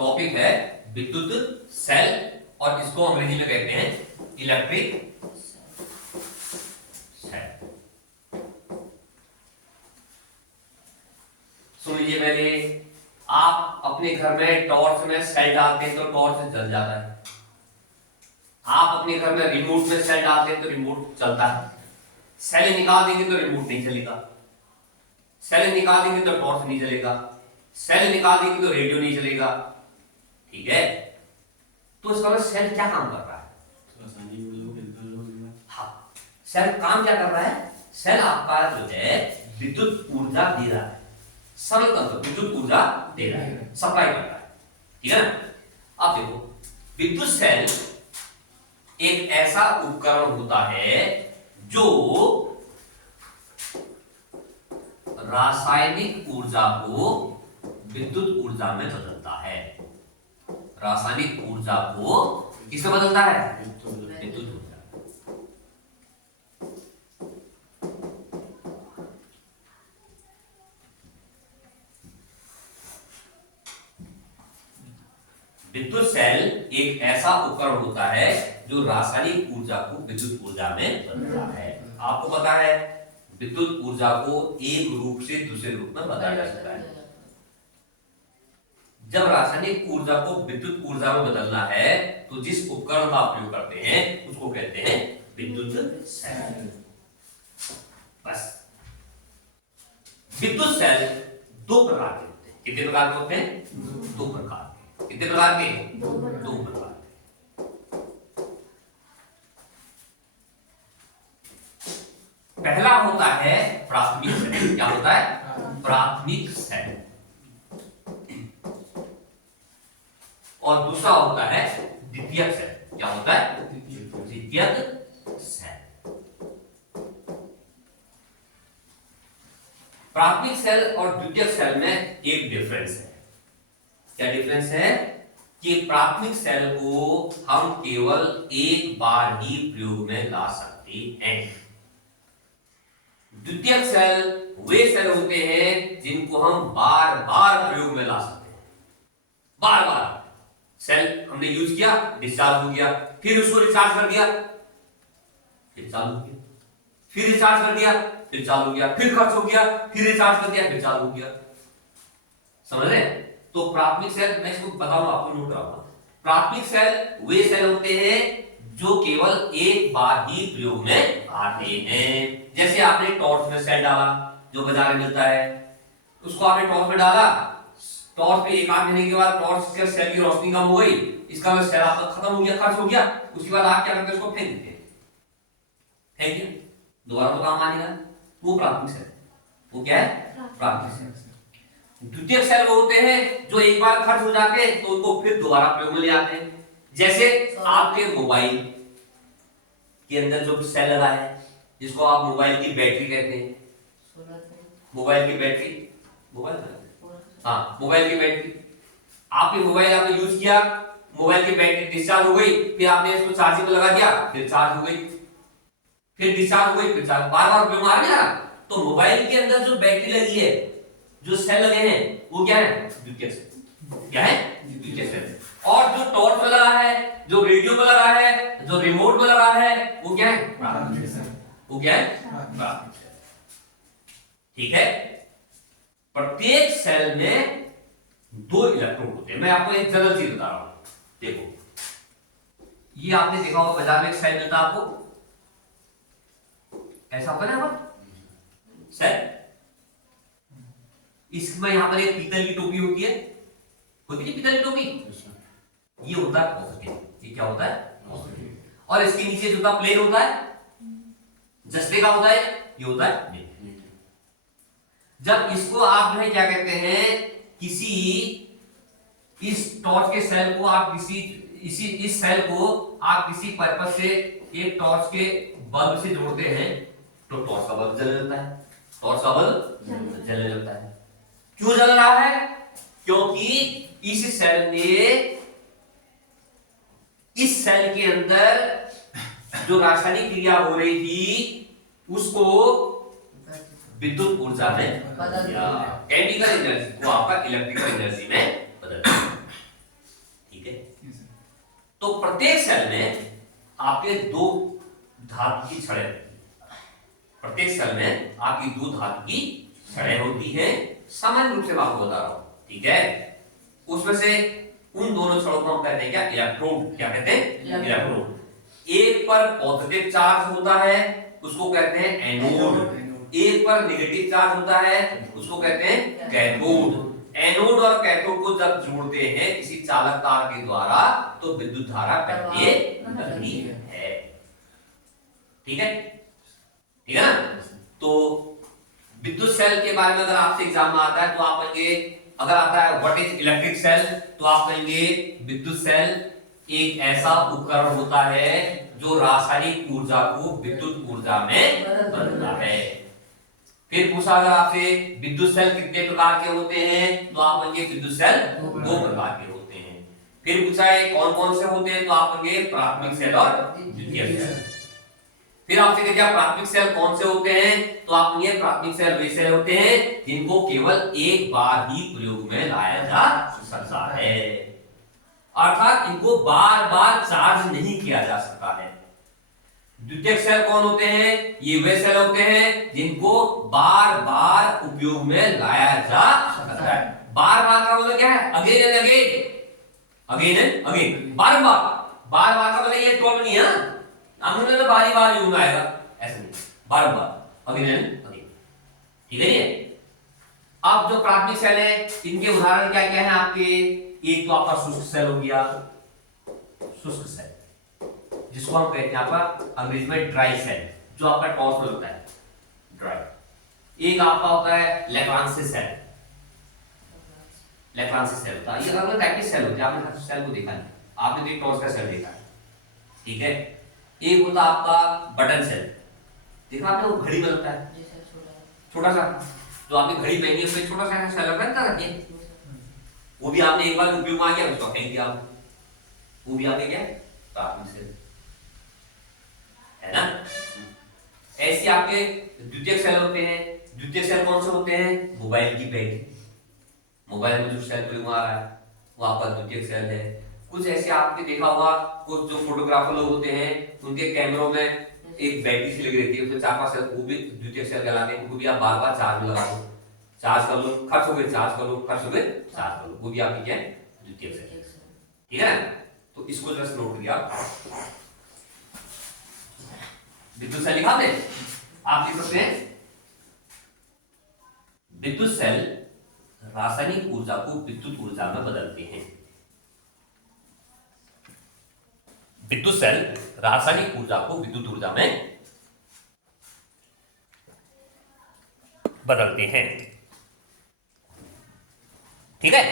Topic है विद्युत cell और इसको अंग्रेजी में कहते हैं इलेक्ट्रिक सेल। सुन लीजिए, पहले आप अपने घर में टॉर्च में सेल डालते हैं तो टॉर्च जल जाता है। आप अपने घर में रिमोट में सेल डालते हैं तो रिमोट चलता है। सेल निकाल देंगे तो रिमोट नहीं चलेगा, सेल निकाल देंगे तो टॉर्च नहीं चलेगा, सेल निकाल देंगे तो रेडियो नहीं चलेगा। ठीक है, तो इसका मतलब सेल क्या काम कर रहा है? हाँ, सेल काम क्या कर रहा है? सेल आपका जो है विद्युत ऊर्जा दे रहा है, सरल तंत्र विद्युत ऊर्जा दे रहा है, सप्लाई कर रहा है। ठीक है ना। अब देखो, विद्युत सेल एक ऐसा उपकरण होता है जो रासायनिक ऊर्जा को विद्युत ऊर्जा में बदलता है। रासायनिक ऊर्जा को किसमें बदलता है? विद्युत ऊर्जा। विद्युत सेल एक ऐसा उपकरण होता है जो रासायनिक ऊर्जा को विद्युत ऊर्जा में बदलता है। आपको पता है विद्युत ऊर्जा को एक रूप से दूसरे रूप में बदला जा सकता है। जब रासायनिक ऊर्जा को विद्युत ऊर्जा में बदलना है तो जिस उपकरण का प्रयोग करते हैं उसको कहते हैं विद्युत सेल। बस, विद्युत सेल दो प्रकार के होते हैं। कितने प्रकार के होते हैं? दो प्रकार के। कितने प्रकार के? दो प्रकार के। पहला होता है प्राथमिक सेल। क्या होता है? प्राथमिक सेल। और दूसरा होता है द्वितीयक सेल। क्या होता है? द्वितीयक सेल। प्राथमिक सेल और द्वितीयक सेल में एक डिफरेंस है। क्या डिफरेंस है? कि प्राथमिक सेल को हम केवल एक बार ही प्रयोग में ला सकते हैं। द्वितीयक सेल वे सेल होते हैं जिनको हम बार बार प्रयोग में ला सकते हैं। बार बार सेल हमने यूज किया, डिस्चार्ज हो गया, फिर उसको रिचार्ज कर दिया, फिर चालू हो गया, फिर रिचार्ज कर दिया, फिर चालू हो गया, फिर खर्च हो गया, फिर रिचार्ज कर दिया, फिर चालू हो गया। समझ रहे? तो प्राथमिक सेल, मैं इसको बताऊंगा, आपको नोट कराऊंगा। प्राथमिक सेल वे सेल होते हैं जो केवल एक बार ही प्रयोग में आते हैं। जैसे आपने टॉर्च में सेल डाला जो बाजार में मिलता है, उसको आपने टॉर्च में डाला, टॉर्च पे एक आध महीने के बाद टॉर्च से सेल की रोशनी कम हो गई, इसका मतलब सेल आपका खत्म हो गया, खर्च हो गया। उसके बाद आप क्या करते हैं? उसको फेंक देते हैं। फेंक दिया, दोबारा तो काम आएगा। वो प्राथमिक सेल। वो क्या है? प्राथमिक सेल। द्वितीयक सेल वो होते हैं जो एक बार खर्च हो जाते हैं तो उनको फिर दोबारा प्रयोग में ले आते हैं। जैसे आपके मोबाइल के अंदर जो सेल लगा है, जिसको आप मोबाइल की बैटरी कहते हैं। मोबाइल की बैटरी, मोबाइल की बैटरी, आपके मोबाइल आपने यूज किया, मोबाइल की बैटरी डिस्चार्ज हो गई, फिर आपने इसको चार्जिंग में लगा दिया, फिर चार्ज हो गई, फिर डिस्चार्ज हो गई, फिर चार्ज, बार बार उपयोग में आ रहा। तो मोबाइल के अंदर जो बैटरी लगी है, जो सेल लगे हैं, वो क्या है? द्वितीयक सेल। क्या है? द्वितीयक सेल। और जो टॉर्च में लगा है, जो रेडियो में लगा है, जो रिमोट में लगा है, वो क्या है? प्राथमिक सेल। वो क्या है? प्राथमिक सेल। ठीक है। प्रत्येक सेल में दो इलेक्ट्रोड होते हैं। मैं आपको एक सरल चीज बता रहा हूं। देखो, ये आपने देखा होगा बाजार में एक सेल मिलता है आपको, ऐसा होता है ना सेल। इसमें यहां पर एक पीतल की टोपी होती है पीतल की टोपी। ये होता है पॉजिटिव। ये क्या होता है? पॉजिटिव। और इसके नीचे जो होता प्लेन होता है, जस्ते का होता है, ये होता है नेगेटिव। जब इसको आप जो है क्या कहते हैं, किसी इस टॉर्च के सेल को आप इस सेल को आप किसी पर्पस से एक टॉर्च के बल्ब से जोड़ते हैं तो टॉर्च का बल्ब जलने लगता है। टॉर्च का बल्ब जलने लगता है। क्यों जल रहा है? क्योंकि इस सेल ने इस सेल के अंदर जो रासायनिक क्रिया हो रही थी उसको विद्युत ऊर्जा में बदल दिया। केमिकल एनर्जी को आपका इलेक्ट्रिकल एनर्जी में बदल दिया। तो प्रत्येक सेल में आपके दो धातु की छड़ें रहती है। प्रत्येक सेल में आपकी दो धातु की छड़ें होती हैं, सामान्य रूप से मैं आपको बता रहा हूं, ठीक है। उसमें से उन दोनों छड़ों को हम कहते हैं क्या, इलेक्ट्रोड। क्या कहते हैं, इलेक्ट्रोड। एक पर पॉजिटिव चार्ज होता है उसको कहते हैं एनोड, एक पर नेगेटिव चार्ज होता है उसको कहते हैं कैथोड। एनोड और कैथोड को जब जोड़ते हैं किसी चालक तार के द्वारा तो विद्युत धारा बहती निकलती है, ठीक है, ठीक है ना। तो विद्युत सेल के बारे में अगर आपसे एग्जाम में आता है तो आप कहेंगे, अगर आता है व्हाट इज इलेक्ट्रिक सेल, तो आप कहेंगे विद्युत सेल एक ऐसा उपकरण होता है जो रासायनिक ऊर्जा को विद्युत ऊर्जा में बदलता है। फिर पूछा अगर आपसे विद्युत सेल कितने प्रकार के होते हैं, तो आप कहेंगे विद्युत सेल दो प्रकार के होते हैं। फिर पूछा है कौन कौन से होते हैं, तो आप कहेंगे प्राथमिक सेल और द्वितीयक सेल। फिर आपसे कहेंगे प्राथमिक सेल कौन से होते हैं, तो आप कहेंगे प्राथमिक सेल वे सेल होते हैं जिनको केवल एक बार ही प्रयोग में लाया जा सकता है, अर्थात इनको बार बार चार्ज नहीं किया जा सकता है। द्वितीयक सेल कौन होते हैं, ये वे सेल होते हैं जिनको बार बार उपयोग में लाया जा सकता है। बार बार का मतलब क्या है, again and again, again and again, बार बार। बार बार का मतलब ये टोल नहीं है, हमने तो बारी बार यूज में आएगा, ऐसा नहीं, बार बार, अगेन एंड अगेन, ठीक है। अब जो प्राथमिक सेल है इनके उदाहरण क्या क्या है आपके, एक तो आपका शुष्क सेल हो गया, शुष्क सेल जिसको हम कहते हैं आपका अंग्रेजी में ड्राई सेल, जो आपका टॉस में होता है ड्राई। एक आपका होता है लैग्रांजे सेल, लैग्रांजे सेल होता है, ये अलग अलग टाइप के सेल होते हैं, आपने हर सेल को देखा है, आपने तो एक टॉस का सेल देखा है, ठीक है। एक होता आपका बटन सेल, देखा आपने, वो घड़ी में लगता है छोटा सा, जो आपने घड़ी पहनी है उसमें छोटा सा सेल लगता है, वो भी आपने एक बार उपयोग में आ गया उसको फेंक दिया, वो भी आपने क्या प्राथमिक सेल है ना। ऐसे आपके द्वितीयक सेल होते हैं। द्वितीयक सेल कौन से होते हैं, मोबाइल की बैटरी, मोबाइल में जो सेल प्रयोग में आ रहा है वो आपका द्वितीयक सेल है। कुछ ऐसे आपने देखा होगा, कुछ जो फोटोग्राफर लोग होते हैं उनके कैमरों में एक बैटरी सी लगी रहती है, उसमें 4-5 सेल, वो भी द्वितीयक सेल कहलाते हैं। उनको भी आप बार बार चार्ज में लगा दो, चार्ज कर लो, खर्च हो गए, चार्ज कर लो, खर्च हो गए, चार्ज कर लो, वो भी आपकी क्या है, द्वितीयक सेल, ठीक है। तो इसको जस्ट नोट किया, विद्युत सेल लिखा दे, आप लिख सकते हैं विद्युत सेल रासायनिक ऊर्जा को विद्युत ऊर्जा में बदलते हैं। विद्युत सेल रासायनिक ऊर्जा को विद्युत ऊर्जा में बदलते हैं, ठीक है।